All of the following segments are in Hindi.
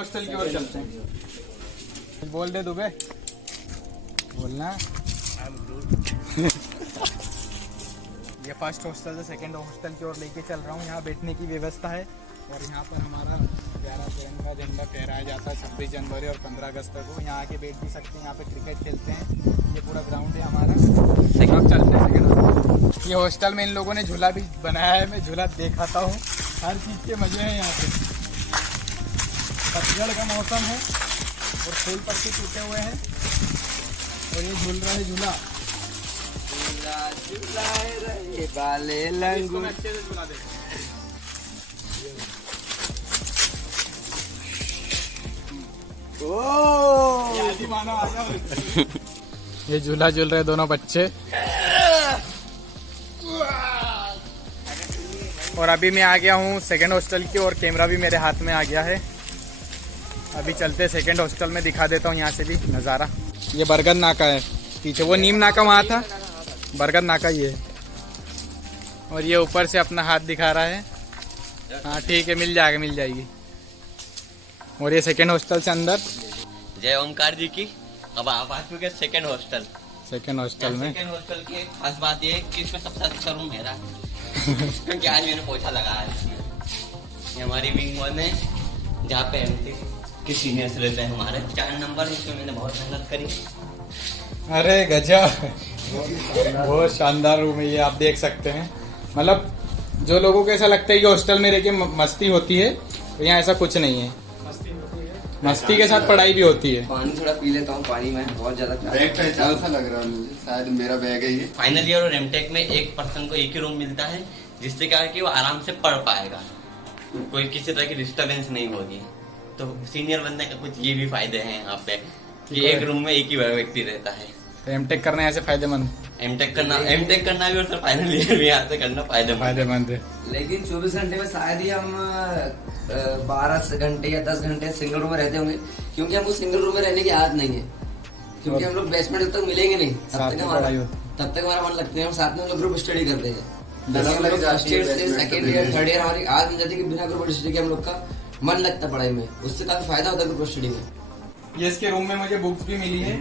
हॉस्टल की ओर चलते हैं। बोल दे दुबे, बोलना। ये फर्स्ट हॉस्टल से सेकंड हॉस्टल की ओर लेके चल रहा हूँ। यहाँ बैठने की व्यवस्था है और यहाँ पर हमारा प्यारा तिरंगा झंडा फहराया जाता है 26 जनवरी और 15 अगस्त को। यहाँ आके बैठ भी सकते हैं। यहाँ पे क्रिकेट खेलते हैं। ये पूरा ग्राउंड है हमारा। अब चलते हैं सेकंड। ये हॉस्टल में इन लोगों ने झूला भी बनाया है, मैं झूला दिखाता हूँ। हर चीज़ के मजे हैं यहाँ पे। पतझड़ का मौसम है और फूल पत्ते टूटे हुए हैं और ये झूल रहा है झूला। बाले लंगू अच्छे से झूला दे। मानो आ जाओ। ये झूला झूल रहे दोनों बच्चे। और अभी मैं आ गया हूँ सेकंड हॉस्टल की और कैमरा भी मेरे हाथ में आ गया है। अभी चलते सेकंड हॉस्टल में, दिखा देता हूँ यहाँ से भी नज़ारा। ये बरगद नाका है पीछे, वो नीम नाका वहाँ था, बरगद नाका ये है। और ये ऊपर से अपना हाथ दिखा रहा है। हाँ ठीक है, मिल जाएगा, मिल जाएगी। और ये सेकंड हॉस्टल से अंदर। जय ओमकार जी की। अब आप आ चुके सेकंड हॉस्टल। सेकंड हॉस्टल में सेकंड हॉस्टल की खास बात ये है कि इसमें सबसे अच्छा रूम मेरा है। क्योंकि आज मैंने पोछा लगाया है। ये हमारी विंग 1 है जहाँ पे एमटी के सीनियर्स रहते हैं हमारे। 4 नंबर है, इसमें मैंने बहुत मेहनत करी। अरे गजब, बहुत शानदार रूम है ये, आप देख सकते हैं। मतलब जो लोगों को ऐसा लगता है कि हॉस्टल में रह के मस्ती होती है, तो यहाँ ऐसा कुछ नहीं है। मस्ती के साथ पढ़ाई भी होती है। पानी थोड़ा पी लेता हूँ, पानी में बहुत ज्यादा बैग पहचान सा लग रहा है मुझे, शायद मेरा बैग है ये। फाइनल ईयर और एमटेक में एक पर्सन को एक ही रूम मिलता है, जिससे क्या है कि वो आराम से पढ़ पाएगा, कोई किसी तरह की डिस्टर्बेंस नहीं होगी। तो सीनियर बनने का कुछ ये भी फायदे हैं यहाँ पे कि एक रूम में एक ही व्यक्ति रहता है। तो एमटेक करना ऐसे फायदेमंद, एमटेक करना भी और फिर फाइनल ईयर भी यहाँ से करना फायदेमंद है। लेकिन 24 घंटे में शायद ही हम 12 घंटे या 10 घंटे सिंगल रूम में रहते होंगे, क्योंकि हमको सिंगल रूम में रहने की आदत नहीं है। क्योंकि हम लोग बेसमेंट जब तक मिलेंगे नहीं तब तक हमारा मन लगता है। हम साथ में हम लोग ग्रुप स्टडी करते हैं। फर्स्ट ईयर से सेकेंड ईयर थर्ड ईयर हमारी आदत बन जाती है कि बिना ग्रुप स्टडी के हम लोग का मन लगता है पढ़ाई में, उससे काफी फायदा होता है ग्रुप स्टडी में। ये इसके रूम में मुझे बुक्स भी मिली है,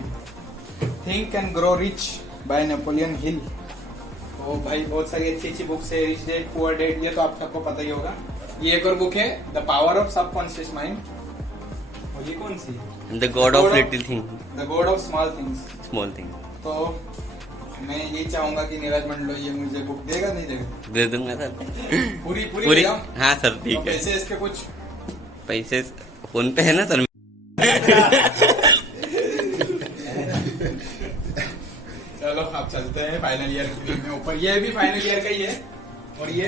think and grow rich by Napoleon Hill. तो भाई बहुत सारी अच्छी अच्छी बुक्स है, रिच डैड पुअर डैड, ये तो आप सबको पता ही होगा। ये एक और बुक है the power of subconscious mind. और ये कौन सी है? The God of little thing, the God of small thing. तो मैं ये चाहूंगा कि नीरज मंडलो ये मुझे बुक देगा, नहीं देगा? दे दूंगा सर। पूरी हाँ सर ठीक है। पैसे इसके कुछ पैसे फोन पे है ना सर? चलो आप चलते हैं फाइनल ईयर की में ऊपर। ये भी फाइनल ईयर का ही है। और ये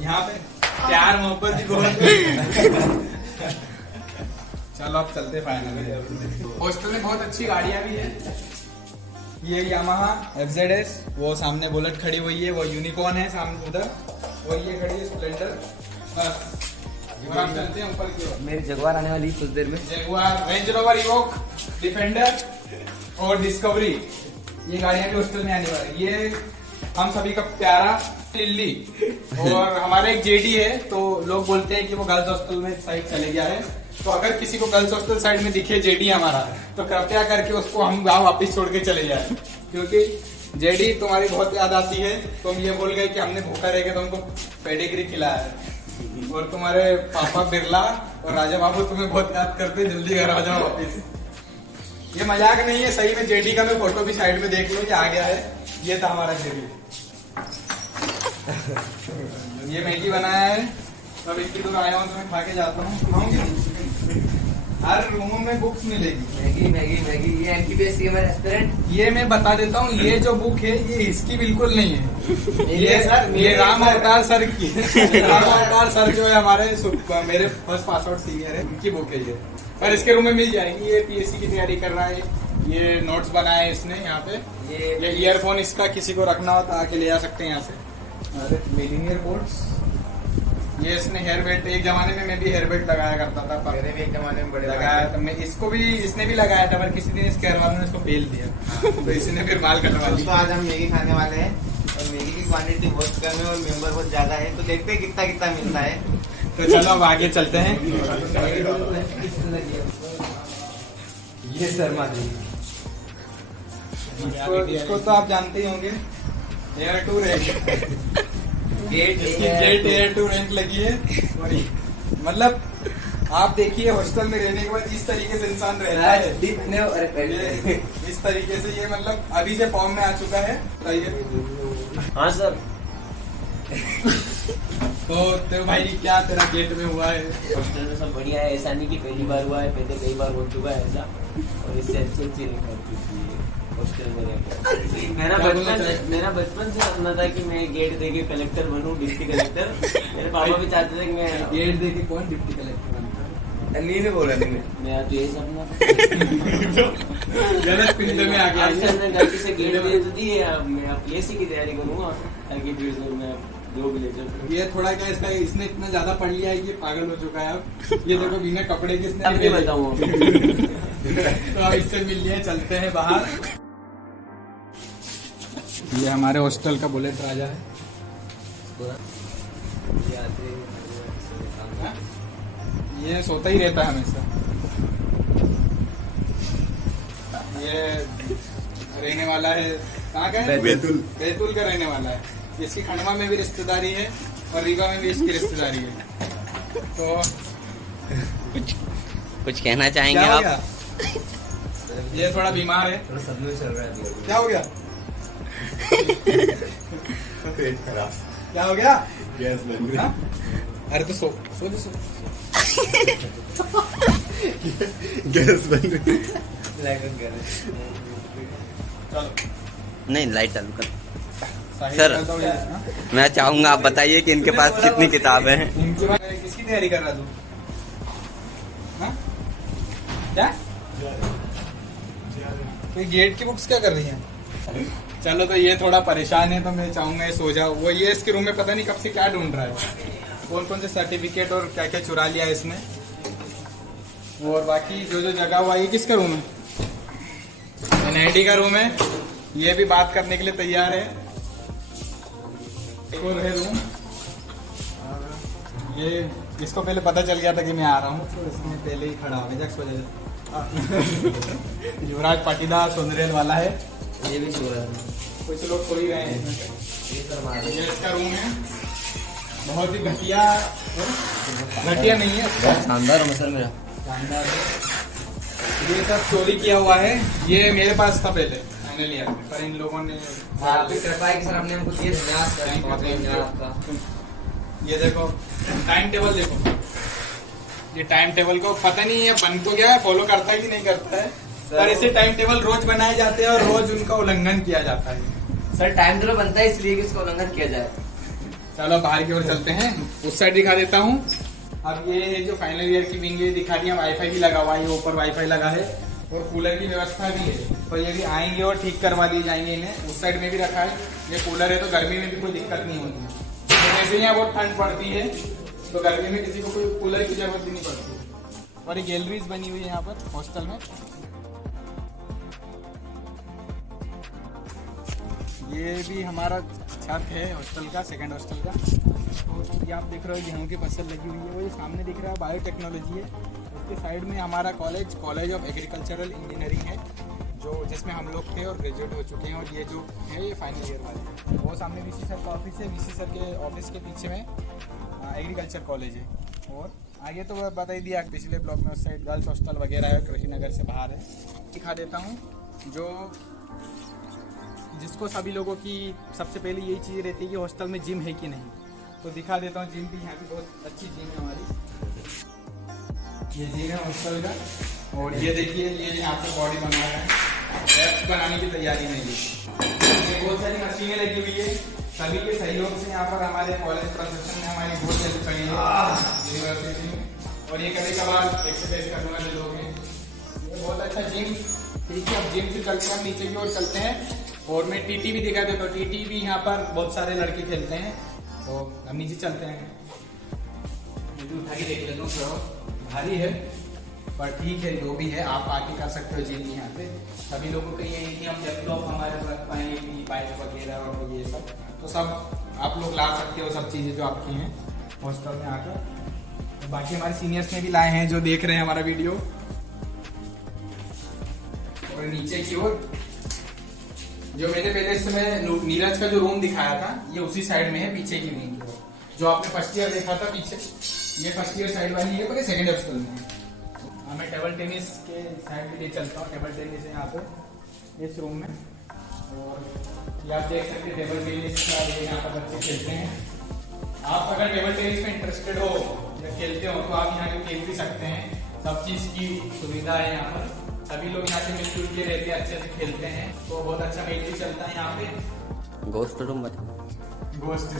यहाँ पे प्यार मोहब्बत की बहुत। चलो आप चलते हैं फाइनल ईयर। हॉस्टल में बहुत अच्छी गाड़ियाँ भी है। ये यामाहा FZS, वो सामने बुलेट खड़ी हुई है, वो यूनिकॉर्न है सामने उधर, और ये खड़ी है स्प्लेंडर। और आप चलते हैं ऊपर की ओर। मेरी जगवार आने वाली कुछ देर में। Jaguar, range rover evoke, defender और डिस्कवरी, ये गाड़ियां भी हॉस्टल में आने वाली। ये हम सभी का प्यारा लिल्ली। और हमारा एक जेडी है, तो लोग बोलते हैं कि वो गर्ल्स हॉस्टल में साइड चले गया है। तो अगर किसी को गर्ल्स हॉस्टल साइड में दिखे जेडी हमारा, तो कृपया करके उसको हम गाँव वापिस छोड़ के चले जाए, क्योंकि जेडी तुम्हारी बहुत याद आती है। तुम ये बोल गए कि हमने भूखा रह के तुमको पेडिग्री खिलाया है, और तुम्हारे पापा बिरला और राजा बाबू तुम्हें बहुत याद करते, जल्दी घर आ जाओ वापिस। ये मजाक नहीं है, सही में जेडी का मैं फोटो भी साइड में देख लो कि आ गया है। ये था हमारा जेडी। ये मैगी बनाया है, अब इतनी दूर आया हूँ तो मैं खा के जाता हूँ। हर रूम में बुक्स मिलेगी। मैगी ये MTPSC हमारे एस्पिरेंट। ये मैं बता देता हूँ, ये जो बुक है ये इसकी बिल्कुल नहीं है। ये राम अवतार सर की। राम अवतार सर जो है हमारे मेरे फर्स्ट पास आउट सीनियर है, उनकी बुक है ये। पर इसके रूम में मिल जाएगी। ये PSC की तैयारी कर रहा है, ये नोट्स बनाए है इसने यहाँ पे। ये ईयरफोन इसका किसी को रखना हो तो आके ले जा सकते हैं यहाँ से। अरे मिलीनियर बोर्ड्स, ये इसने हेयर बेल्ट, एक जमाने में मैं भी हेयर बेल्ट लगाया करता था, मेरे भी एक जमाने में बड़े लगाया था मैं। इसको भी इसने भी लगाया था, पर किसी दिन इसके घर वालों ने इसको बेल दिया, तो इसने फिर बाल कटवा तो दिया। आज हम मैगी खाने वाले हैं और मैगी की क्वांटिटी बहुत कम है और मेंबर बहुत ज्यादा है, तो देखते हैं कितना कितना मिलता है। तो चलो अब आगे चलते हैं। ये शर्मा जी इसको तो आप जानते ही होंगे, air to rent. Gate gate air to rent लगी है। और मतलब आप देखिए हॉस्टल में रहने के बाद इस तरीके से इंसान रहता है, ये इस तरीके से, ये मतलब अभी से फॉर्म में आ चुका है। हाँ सर। तो भाई क्या तेरा गेट में हुआ है? हॉस्टल में सब बढ़िया है, ऐसा नहीं कि पहली बार हुआ है, पहले कई बार हो चुका है ऐसा, और इससे अच्छी नहीं कर चुकी है हॉस्टल में रहकर। मेरा बचपन से सपना था कि मैं गेट देके कलेक्टर बनूं, डिप्टी कलेक्टर। मेरे पापा भी चाहते थे कि मैं गेट देके कौन डिप्टी कलेक्टर बनता है? नहीं बोला नहीं मेरा तो यही सपना था। गलत पिंड में आ गया। आज से हमने गलती से गेट दे तो दी है, अब मैं PSC की तैयारी करूंगा ताकि फिर से मैं जो भी ले जाऊं। ये थोड़ा क्या इसका, इसने इतना ज्यादा पढ़ लिया है कि पागल हो चुका है अब। ये देखो बिना कपड़े के इसने अब नहीं बताऊँ। तो अब इससे मिल लिए, चलते हैं बाहर। ये हमारे हॉस्टल का बुलेट राजा है। ये सोता ही रहता है हमेशा। ये रहने वाला है कहाँ का है? बैतूल का रहने वाला है। इसकी खंडवा में भी रिश्तेदारी है और रीवा में भी इसकी रिश्तेदारी है। तो कुछ कहना चाहेंगे क्या हो आप? गया? ये थोड़ा बीमार है। थोड़ा सब में चल रहा है। क्या हो गया? पेट खराब, क्या हो गया? गैस बन गई। हाँ? अरे तो सो सो। गैस बन गई। चलो नहीं, लाइट चालू कर। साहिल सर, करता हूँ ये, हाँ? मैं चाहूंगा आप बताइए कि इनके पास कितनी किताबें हैं। इनके बाद किसकी तैयारी कर रहा तू? हाँ? क्या? तो गेट की बुक्स क्या कर रही हैं? चलो, तो ये थोड़ा परेशान है तो मैं चाहूंगा ये सो जाओ। वो ये इसके रूम में पता नहीं कब से क्या ढूंढ रहा है, कौन कौन से सर्टिफिकेट और क्या क्या चुरा लिया है इसने। और बाकी जो जो जगह हुआ, ये किसका रूम है? NID का रूम है। ये भी बात करने के लिए तैयार है। एक और है रूम। ये इसको पहले पता चल गया था कि मैं आ रहा हूँ, तो इसमें पहले ही खड़ा हो गया। जक्स वजह युवराज पाटीदार सोनरेल वाला है। ये भी सो रहा है। कुछ लोग सो ही रहे हैं। ये शर्मा जी। ये इसका रूम है। बहुत ही घटिया नहीं है, अच्छा शानदार रूम है सर मेरा। शानदार है। ये सब चोरी किया हुआ है। ये मेरे पास था पहले, मैंने लिया, पर इन लोगों ने आपकी कृपा है कि सर हमने हमको दिए। धन्यवाद आपका। ये देखो टाइम टेबल, देखो ये टाइम टेबल को पता नहीं है बन को क्या है, फॉलो करता है कि नहीं करता है, पर ऐसे टाइम टेबल रोज बनाए जाते हैं और रोज उनका उल्लंघन किया जाता है। सर टाइम टेबल बनता है इसलिए कि उसका उल्लंघन किया जाए। चलो बाहर की ओर चलते हैं, उस साइड दिखा देता हूँ। अब ये जो फाइनल ईयर की विंग दिखा रही है, वाईफाई भी लगा हुआ है, ऊपर वाईफाई लगा है और कूलर की व्यवस्था भी है। तो ये भी आएंगे और ठीक करवा दिए जाएंगे इन्हें। उस साइड में भी रखा है। ये कूलर है तो गर्मी में भी कोई दिक्कत नहीं होती। तो वैसे यहाँ बहुत ठंड पड़ती है तो गर्मी में किसी को कोई कूलर की जरूरत भी नहीं पड़ती। और ये गैलरीज बनी हुई है यहाँ पर हॉस्टल में। ये भी हमारा छत है हॉस्टल का, सेकंड हॉस्टल का। और ये आप देख रहे हो गेहूँ की फसल लगी हुई है। वो ये सामने दिख रहा है बायोटेक्नोलॉजी है। उसके साइड में हमारा कॉलेज ऑफ एग्रीकल्चरल इंजीनियरिंग है, जो जिसमें हम लोग थे और ग्रेजुएट हो चुके हैं। और ये जो है ये फाइनल ईयर वाले। वो सामने VC सर का ऑफिस है। VC सर के ऑफिस के पीछे में एग्रीकल्चर कॉलेज है। और आगे तो बता ही दिया पिछले ब्लॉक में, उस साइड गर्ल्स हॉस्टल वगैरह है, कृषि नगर से बाहर है। दिखा देता हूँ जो जिसको सभी लोगों की सबसे पहले यही चीज़ रहती है कि हॉस्टल में जिम है कि नहीं। तो दिखा देता हूँ जिम भी। यहाँ की बहुत अच्छी जिम है हमारी। ये जिम है हॉस्टल का। और ये देखिए ये यहाँ पे बॉडी बना रहा है, एप्स बनाने की तैयारी में ये बहुत सारी मशीनें लगी हुई है। सभी के सहयोग से यहाँ पर हमारे कॉलेज प्रशासन ने हमारी बहुत हेल्प करी है यूनिवर्सिटी में। और ये कभी कभार एक्सरसाइज करने वाले लोग हैं। ये बहुत अच्छा जिम। ठीक है, अब जिम से चलते हैं, हम नीचे की ओर चलते हैं। और मैं TT भी दिखा देता हूँ। TT भी यहाँ पर बहुत सारे लड़के खेलते हैं। तो हम नीचे चलते हैं। मुझे उठा के देख लेता हूँ, थोड़ा भारी है पर ठीक है, जो भी है आप आके कर सकते हो जिम यहाँ पे। सभी लोगों को ये है कि हम लैपटॉप हमारे रख पाएँ, की बाइक वगैरह और ये सब, तो सब आप लोग ला सकते हो, सब चीज़ें जो आपकी हैं हॉस्टल में आकर। तो बाकी हमारे सीनियर्स ने भी लाए हैं जो देख रहे हैं हमारा वीडियो। और नीचे की ओर जो मैंने पहले इसमें नीरज का जो रूम दिखाया था ये उसी साइड में है, पीछे की विंग की ओर। जो आपने फर्स्ट ईयर देखा था पीछे, ये फर्स्ट ईयर साइड वाली है, पर ये सेकंड ईयर स्कूल में है। मैं टेबल टेनिस के साइड में ले चलता हूँ। टेबल टेनिस है यहाँ पे इस रूम में, और ये आप देख सकते हैं टेबल टेनिस का यहाँ पर बच्चे खेलते हैं। आप अगर टेबल टेनिस में इंटरेस्टेड हो या खेलते हो तो आप यहाँ के खेल भी सकते हैं। सब चीज की सुविधा है यहाँ पर, सभी लोग यहाँ से मिलजुल के रहते हैं, अच्छे से खेलते हैं, तो बहुत अच्छा मेल भी चलता है यहाँ पे। गोस्ट रूम बताओ। गोस्ट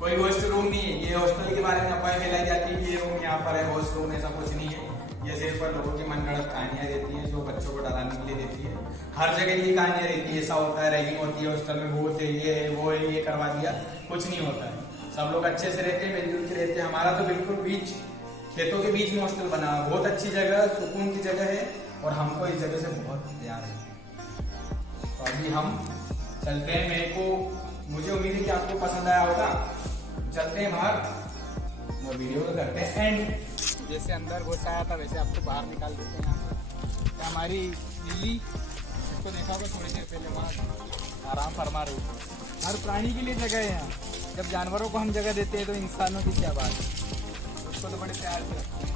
कोई गोस्ट रूम नहीं है, ये हॉस्टल के बारे में अफवाह फैलाई जाती है कि ये रूम यहाँ पर है गोस्ट रूम, ऐसा कुछ नहीं है। ये सिर्फ लोगों की मनगढ़ंत कहानियां रहती हैं जो बच्चों को डराने के लिए देती है। हर जगह ये कहानियां रहती है, ऐसा होता है, रैगिंग होती है हॉस्टल में, भूत है, ये है, वो है, ये करवा दिया, कुछ नहीं होता है। सब लोग अच्छे से रहते हैं, मिलजुल के रहते हैं। हमारा तो बिल्कुल बीच, खेतों के बीच में हॉस्टल बना हुआ, बहुत अच्छी जगह, सुकून की जगह है, और हमको इस जगह से बहुत प्यार है। तो अभी हम चलते हैं, मुझे उम्मीद है कि आपको पसंद आया होगा। चलते हैं बाहर और वीडियो को करते हैं एंड। जैसे अंदर घुसाया था वैसे आपको बाहर निकाल देते हैं। यहाँ पे हमारी लिली, इसको देखा होगा थोड़ी देर पहले, वहाँ आराम फरमा रही थी। हर प्राणी के लिए जगह है यहाँ। जब जानवरों को हम जगह देते हैं तो इंसानों की क्या बात है, उसको तो बड़े प्यार से रखते हैं।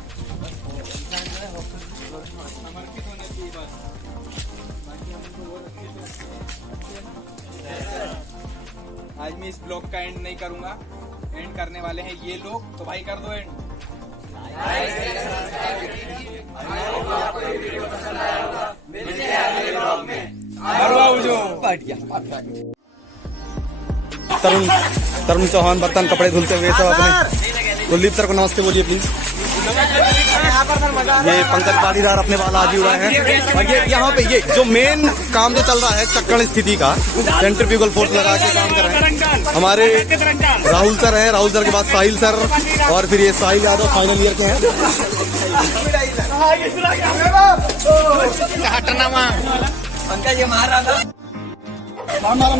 समर्पित होने की बात, बाकी हम उनको बहुत अच्छे से रखते हैं। आज मैं इस ब्लॉग का एंड नहीं करूंगा, एंड करने वाले हैं ये लोग, तो भाई कर दो एंड। तरुण चौहान बर्तन कपड़े धुलते हुए सब अपने। कुलदीप सर को नमस्ते बोलिए प्लीज। ये पंकज पाटीदार अपने वाला आज हुआ है, और ये यहाँ पे ये जो मेन काम जो चल रहा है चक्कड़ स्थिति का, सेंट्रीफ्यूगल फोर्स लगा के काम कर रहे हैं हमारे राहुल सर हैं। राहुल सर के बाद साहिल सर, और फिर ये साहिल यादव फाइनल ईयर के हैं। पंकज ये मार रहा था। मारा